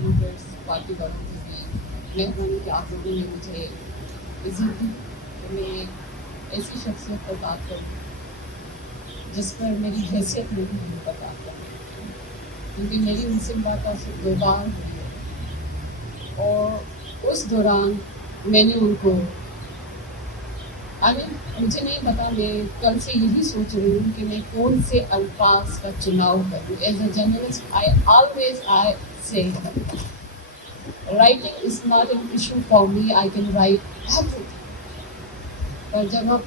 Volunteers party والوں کی بھی مہربانی کہ آپ لوگوں نے مجھے عزت دی کہ میں ایسی شخصیت پر بات کروں جس پر میری حیثیت نہیں ہونے پر بات کروں، کیونکہ میری ان سے ملاقات صرف 2 بار ہوئی ہے، اور اس دوران میں نے ان کو مجھے نہیں پتا، میں کل سے یہی سوچ رہی ہوں کہ میں کون سے الفاظ کا چناؤ کروں. ایز اے جرنلسٹ آئی سے writing is not an issue for me, I can write ایوری تھنگ. پر جب ہم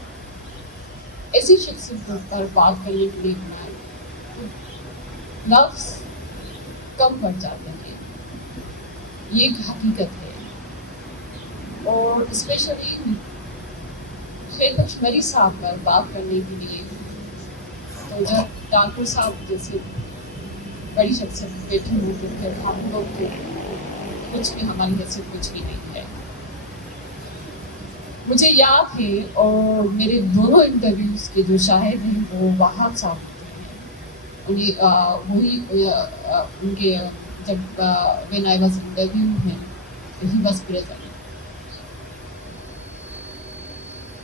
ایسی شخصیت پر بات کرنے کے لیے بنائیں تو لفظ کم پڑ جاتے ہیں، یہ ایک حقیقت ہے. اور اسپیشلی خیر کشمیری صاحب پر بات کرنے کے لیے تو جب ڈاکٹر صاحب جیسے بڑی شخصیت بیٹھے ہوتے تھے، ہم لوگ تھے کچھ بھی، ہماری حیثیت کچھ بھی نہیں ہے. مجھے یاد ہے، اور میرے دونوں انٹرویوز کے جو شاہد ہیں وہ وہاب صاحب ہوتے ہیں. وہی ان کے جب وین آئی واز انٹرویو میں ہی واز پریزنٹ.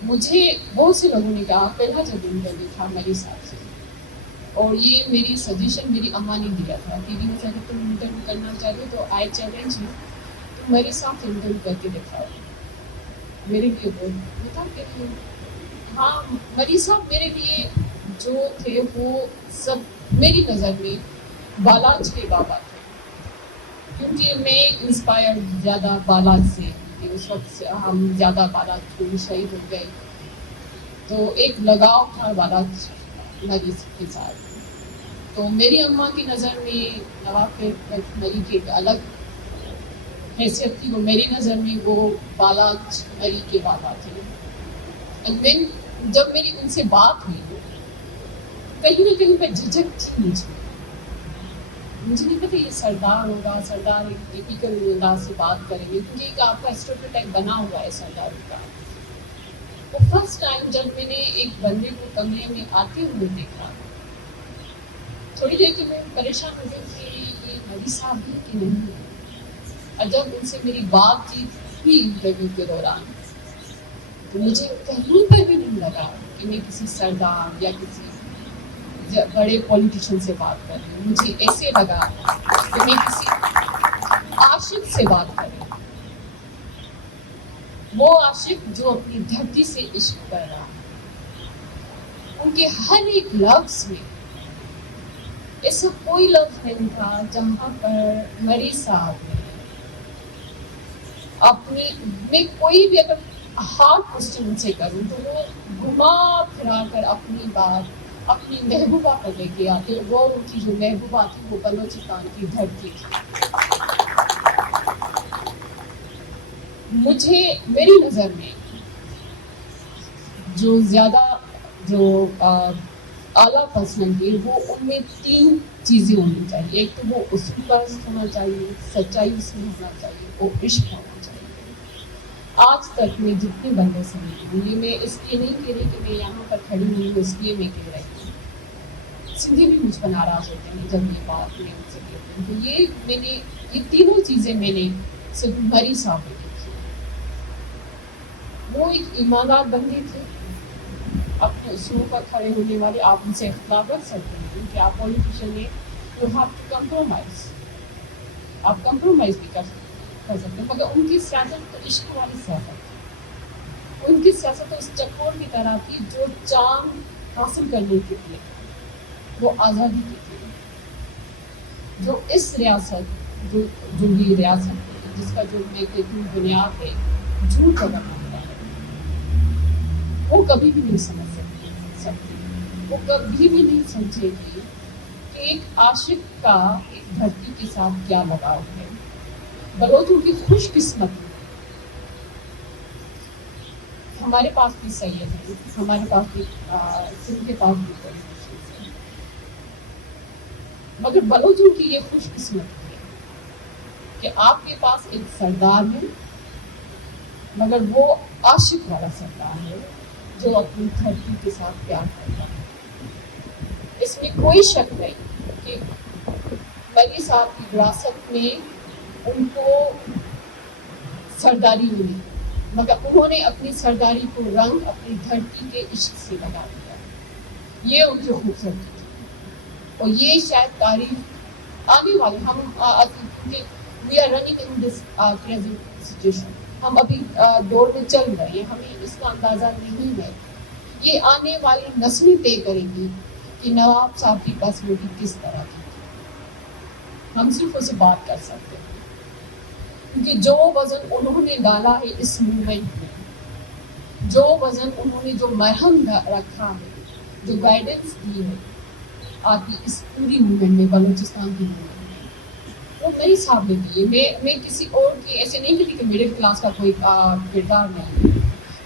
مجھے بہت سے لوگوں نے کہا، پہلا جب انٹرویو تھا میری صاحب سے، اور یہ میری سجیشن میری اماں نے دیا تھا کہ سے اگر تم انٹرویو کرنا چاہتے ہو تو آئی چیلنج یو، تم میری صاحب سے انٹرویو کر کے دکھاؤ. میرے لیے بتا کہ ہاں، مری صاحب میرے لیے جو تھے وہ سب میری نظر میں بالاج کے بابا تھے، کیونکہ میں انسپائر زیادہ بالاج سے کہ اس وقت سے ہم زیادہ بالاج کو شہید ہو گئے، تو ایک لگاؤ تھا بالاج مری کے ساتھ. تو میری اماں کی نظر میں نواب مری کی ایک الگ حیثیت تھی، وہ میری نظر میں وہ بالاج مری کے بابا تھے. جب میری ان سے بات ہوئی کہیں نہ کہیں میں جھجک تھی، مجھے نہیں پتا یہ سردار ہوگا، سردار ایک ٹیپیکل انداز سے بات کریں گے، کیونکہ ایک آپ کا اسٹیریوٹائپ بنا ہوا ہے سرداروں کا. تو فرسٹ ٹائم جب میں نے ایک بندے کو کمرے میں آتے ہوئے دیکھا، تھوڑی دیر کے میں پریشان ہو گئی کہ یہ مری صاحب ہیں کہ نہیں ہے. اور جب ان سے میری بات چیت ہوئی انٹرویو کے دوران تو مجھے کہیں پر بھی نہیں لگا کہ میں کسی سردار یا کسی بڑے پولیٹیشین سے بات کر رہی ہوں. مجھے ایسے لگا کہ میں کسی عاشق سے بات کر رہی ہوں، وہ عاشق جو اپنی دھرتی سے عشق کر رہا. ان کے ہر ایک لفظ میں ایسا کوئی لفظ نہیں تھا جہاں پر مری صاحب نے اپنی، میں کوئی بھی اگر ہارڈ کوسچن ان سے کروں تو وہ گھما پھرا کر اپنی بات اپنی محبوبہ پر لے کے آتے. وہ ان کی جو محبوبہ تھی وہ بلوچستان کی دھرتی تھی. مجھے میری نظر میں جو زیادہ جو اعلیٰ پرسنالٹی وہ ان میں 3 چیزیں ہونی چاہیے. ایک تو وہ اصول پرست ہونا چاہیے، سچائی اس میں ہونا چاہیے، اور عشق ہونا چاہیے. آج تک میں جتنے بندوں سے ملی ہوں، یہ میں اس لیے نہیں کہہ رہی کہ میں یہاں پر کھڑی ہوئی ہوں اس لیے میں کہہ رہی ہوں، سندھی بھی مجھ پر ناراض ہوتے ہیں جب یہ بات میں ان سے کہتی ہوں. تو یہ تینوں چیزیں میں نے صرف مری صاحب کو دیکھی. وہ ایک ایماندار بندے تھے، اپنے اصولوں پر کھڑے ہونے والے. آپ ان سے اختلاف رکھ سکتے ہیں کیونکہ آپ پولیٹیشین ہیں، یو ہیو ٹو کمپرومائز، آپ کمپرومائز بھی کر سکتے ہیں. مگر ان کی سیاست تو عشق والی سیاست تھی. ان کی سیاست تو اس چکور کی طرح تھی جو چاند حاصل کرنے کے لیے وہ آزادی کی تھی. جو اس ریاست جو یہ ریاست ہے جس کا جو میں کہتی ہوں بنیاد ہے جھوٹ کا بنا ہوا ہے، وہ کبھی بھی نہیں سمجھ سکتی. وہ کبھی بھی نہیں سمجھے گی کہ ایک عاشق کا ایک دھرتی کے ساتھ کیا لگاؤ ہے. بلوچوں کی خوش قسمتی، ہمارے پاس بھی سید ہے، ہمارے پاس بھی سندھ کے پاس بھی بڑی چیز ہے، مگر بلوچوں کی یہ خوش قسمتی ہے کہ آپ کے پاس ایک سردار ہے، مگر وہ عاشق والا سردار ہے جو اپنی دھرتی کے ساتھ پیار کرتا ہے. اس میں کوئی شک نہیں کہ مری صاحب کی وراثت میں ان کو سرداری ملی، مگر انہوں نے اپنی سرداری کو رنگ اپنی دھرتی کے عشق سے لگا دیا. یہ ان کی خوبصورتی تھی. اور یہ شاید تاریخ آنے والے کیونکہ we are running in this present situation, ہم ابھی دور میں چل رہے ہیں، ہمیں اس کا اندازہ نہیں ہے. یہ آنے والی نسلیں طے کریں گی کہ نواب صاحب کی پرسنالٹی کس طرح کی تھی. ہم صرف اسے بات کر سکتے ہیں کیونکہ جو وزن انہوں نے ڈالا ہے اس موومنٹ میں، جو وزن انہوں نے، جو مرہم رکھا ہے، جو گائیڈنس دی ہے آپ کی اس پوری موومنٹ میں، بلوچستان کی موومنٹ میں، وہ میری صاحب نے دی ہے. میں کسی اور کی ایسے نہیں کہتی کہ میڈل کلاس کا کوئی کردار نہیں.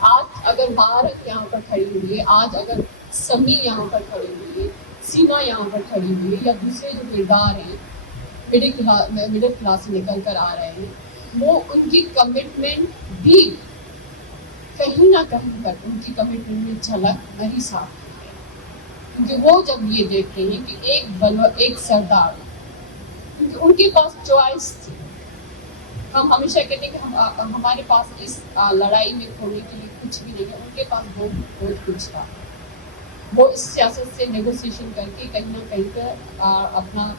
آج اگر بھارت یہاں پر کھڑی ہوئی ہے، آج اگر سمی یہاں پر کھڑی ہوئی ہے، سیما یہاں پر کھڑی ہوئی ہے، یا دوسرے جو کردار ہیں مڈل کلاس سے نکل کر آ رہے ہیں، وہ ان کی کمٹمنٹ بھی کہیں نہ کہیں پر ان کی کمٹمنٹ میں جھلک نہیں صاف ہے. کیونکہ وہ جب یہ دیکھتے ہیں کہ ایک سردار، کیونکہ ان کے پاس چوائس تھی. ہم ہمیشہ کہتے ہیں کہ ہمارے پاس اس لڑائی میں کھونے کے لیے کچھ بھی نہیں ہے. ان کے پاس بہت کچھ تھا. وہ اس سیاست سے نیگوسیشن کر کے کہیں نہ کہیں پر اپنا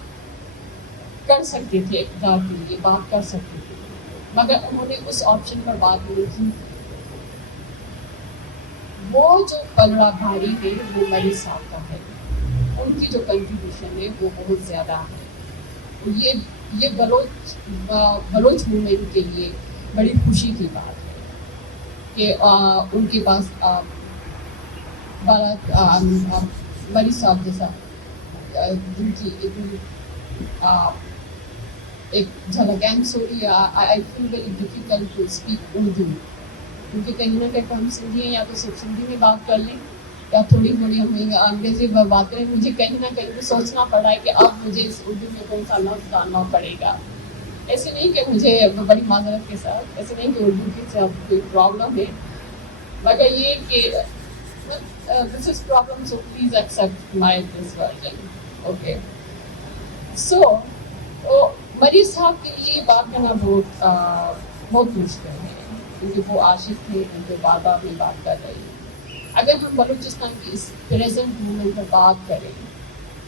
کر سکتے تھے، اقتدار کے لیے بات کر سکتے تھے، مگر انہوں نے اس آپشن پر بات نہیں کی. وہ جو پلڑا بھاری ہے وہ مری صاحب کا ہے. ان کی جو کنٹریبیوشن ہے وہ بہت زیادہ ہے. یہ بلوچ موومنٹ کے لیے بڑی خوشی کی بات ہے کہ ان کے پاس مری صاحب جیسا جن کی ایک جھلک. I am sorry, I feel very difficult to speak Urdu, کیونکہ کہیں نہ کہیں ہم سندھی ہیں، یا تو صرف سندھی میں بات کر لیں یا تھوڑی ہمیں انگریزی میں بات کریں. مجھے کہیں نہ کہیں سوچنا پڑا ہے کہ اب مجھے اس اردو میں کون سا لفظ ڈالنا پڑے گا. ایسے نہیں کہ مجھے بڑی معذرت کے ساتھ، ایسے نہیں کہ اردو کے ساتھ کوئی پرابلم ہے، مگر یہ کہ this is problem, so please accept my this version. Okay, so مری صاحب کے لیے بات کرنا بہت مشکل ہے کیونکہ وہ عاشق تھے، ان کے بار بار میں بات کر رہی ہیں. اگر ہم بلوچستان کی اس پریزنٹ موومنٹ پر بات کریں،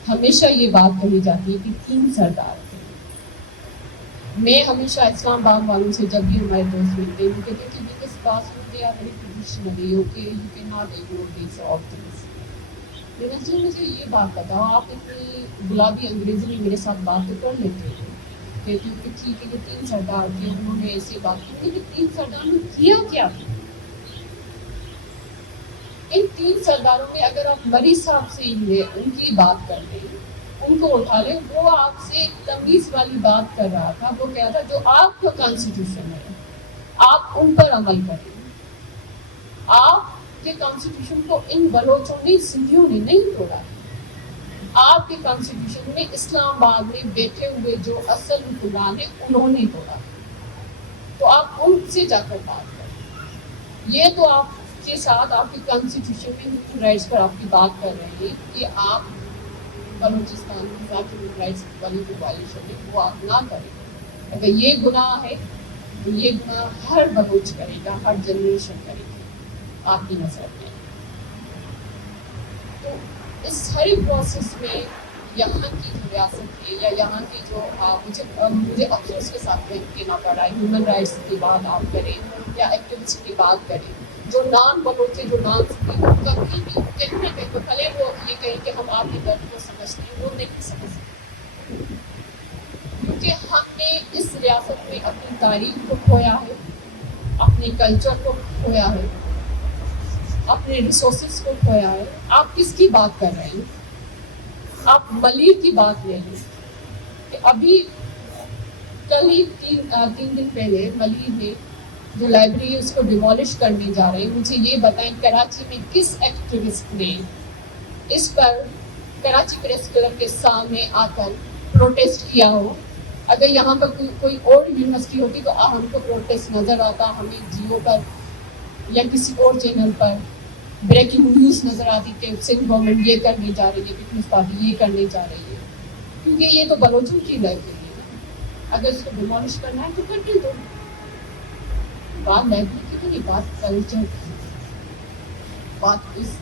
ہمیشہ یہ بات کہی جاتی ہے کہ 3 سردار تھے. میں ہمیشہ اسلام آباد والوں سے جب بھی ہمارے دوست ملتے ہیں کہتے ہیں کہ because passport they are very traditionally okay, you can not ignore these of things. لیکن جی مجھے یہ بات بتاؤ، آپ اتنی گلابی انگریزی میں میرے ساتھ بات تو کر لیتے ہیں، کہتے ہیں کہ ٹھیک ہے یہ 3 سردار تھے، انہوں نے ایسی بات کی. کہ 3 سردار نے کیا کیا تھا؟ ان 3 سرداروں میں اگر آپ مری صاحب سے ان کی بات کر لیں، ان کو اٹھا لیں، وہ آپ سے ایک تمیز والی بات کر رہا تھا. وہ کہہ رہا تھا جو آپ کا کانسٹیٹیوشن ہے آپ ان پر عمل کریں. آپ کے کانسٹیٹیوشن کو ان بلوچوں نے، سندھیوں نے نہیں توڑا. آپ کے کانسٹیٹیوشن میں اسلام آباد میں بیٹھے ہوئے جو اصل حکمران ہیں انہوں نے توڑا. تو آپ ان سے جا کر بات کریں. یہ تو آپ کے ساتھ آپ کے کانسٹیٹیوشن میں ہیومن رائٹس پر آپ کی بات کر رہے ہیں کہ آپ بلوچستان کی ہیومن رائٹس والی جو وائلیشن ہے وہ آپ نہ کریں. اگر یہ گناہ ہے تو یہ گناہ ہر بلوچ کرے گا، ہر جنریشن کرے گی آپ کی نظر میں. تو اس سارے پروسیس میں یہاں کی جو ریاست ہے یا یہاں کی جو مجھے افسوس کے ساتھ کہنا پڑ رہا ہے، ہیومن رائٹس کی بات آپ کریں یا ایکٹیوسٹ کی بات کریں، جو نان بلوچ جو نان سندھی، کبھی بھی کہیں نہ کہیں تو بھلے وہ یہ کہیں کہ ہم آپ کے درد کو سمجھتے ہیں، وہ نہیں سمجھ سکتے. کیونکہ ہم نے اس ریاست میں اپنی تاریخ کو کھویا ہے، اپنے کلچر کو کھویا ہے، اپنے ریسورسز کو کھویا ہے. آپ کس کی بات کر رہے ہیں؟ آپ ملیر کی بات لے لیں کہ ابھی کل ہی 3 دن پہلے ملیر نے جو لائبریری ہے اس کو ڈیمولش کرنے جا رہے ہیں. مجھے یہ بتائیں کراچی میں کس ایکٹیوسٹ نے اس پر کراچی پریس کلب کے سامنے آ کر پروٹیسٹ کیا ہو؟ اگر یہاں پر کوئی اور یونیورسٹی ہوتی تو ہم کو پروٹیسٹ نظر آتا، ہمیں جیو پر یا کسی اور چینل پر بریکنگ نیوز نظر آتی کہ سندھ گورنمنٹ یہ کرنے جا رہی ہے، پیپلز پارٹی یہ کرنے جا رہی ہے. کیونکہ یہ تو بلوچوں کی لائبریری ہے. اگر اس کو ڈیمولش کرنا ہے تو کرنے دو. بات لائبریری کی نہیں، بات کلچر کی، بات اس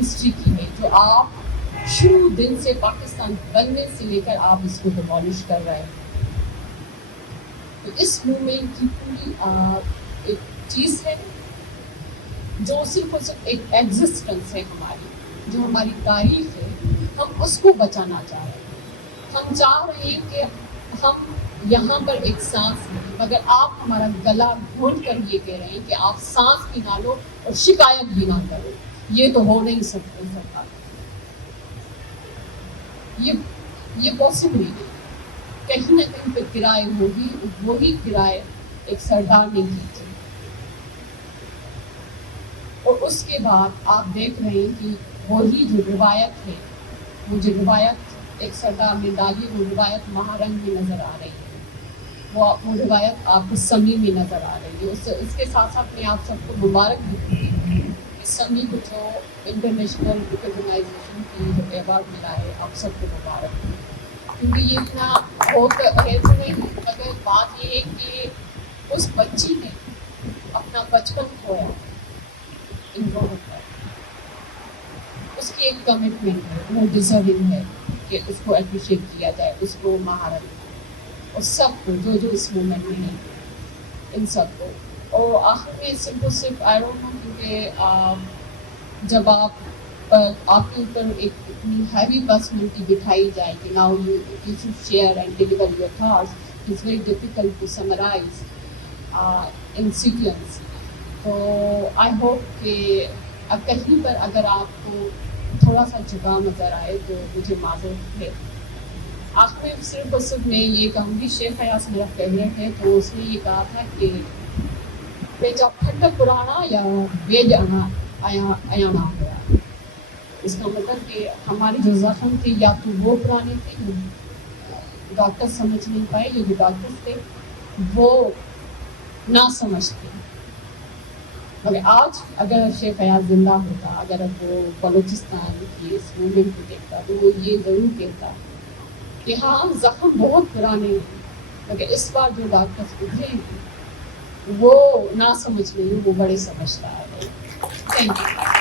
ہسٹری کی ہے جو آپ شروع دن سے پاکستان بننے سے لے کر آپ اس کو ڈیمولش کر رہے ہیں. تو اس موومنٹ کی پوری ایک چیز ہے جو صرف اور صرف ایک ایگزسٹنس ہے ہماری، جو ہماری تاریخ ہے، ہم اس کو بچانا چاہ رہے ہیں. ہم چاہ رہے ہیں کہ ہم یہاں پر ایک سانس لیں، مگر آپ ہمارا گلا گھونٹ کر یہ کہہ رہے ہیں کہ آپ سانس بھی نہ لو اور شکایت بھی نہ کرو. یہ تو ہو نہیں سکتا سرکار، یہ پاسبل نہیں. کہیں نہ کہیں پہ کرائے ہوگی، وہی کرائے ایک سردار نے کی تھی. اور اس کے بعد آپ دیکھ رہے ہیں کہ وہی جو روایت ہے، وہ جو روایت ایک سردار نے ڈالی، وہ روایت مہارنگ میں نظر آ رہی ہے، وہ روایت آپ کو سمی میں نظر آ رہی ہے. اس کے ساتھ ساتھ میں آپ سب کو مبارک بھی دوں گی کہ سمی کو جو انٹرنیشنل ریکگنائزیشن کی جو ایوارڈ ملا ہے، آپ سب کو مبارک دوں. کیونکہ یہ اتنا ہوتا ہے تو نہیں، مگر بات یہ ہے کہ اس بچی نے اپنا بچپن کھویا ان دونوں پر. اس کی ایک کمٹمنٹ ہے، وہ ڈیزرونگ ہے کہ اس کو اپریشیٹ کیا جائے، اس کو مہارت اور سب کو جو اس مومنٹ میں ہیں ان سب کو. اور آخر میں صرف آئی ڈونٹ نو، کیونکہ جب آپ کے اوپر ایک اتنی ہیوی پرسنالٹی بٹھائی جائے کہ now you should share and deliver your thoughts, it's very difficult to summarise in sequence. تو آئی ہوپ کہ اب کہیں پر اگر آپ کو تھوڑا سا جھکاؤ نظر آئے تو مجھے معذرت ہے. آخر میں صرف اور صرف میں یہ کہوں گی، شیخ ایاز میرا فیوریٹ ہے، تو اس نے یہ کہا تھا کہ بیجا پھٹ پرانا یا بیج ایانا ہوا. اس کا مطلب کہ ہمارے جو زخم تھے یا تو وہ پرانے تھے جو ڈاکٹر سمجھ نہیں پائے، یا جو ڈاکٹر تھے وہ نہ سمجھتے. مگر آج اگر شیخ ایاز زندہ ہوتا، اگر وہ بلوچستان کی اس موومنٹ کو دیکھتا، تو وہ یہ ضرور کہتا کہ ہاں زخم بہت پرانے ہیں، مگر اس بار جو ڈاکٹر اترے ہیں وہ نہ سمجھ نہیں، وہ بڑے سمجھدار ہیں. Thank you.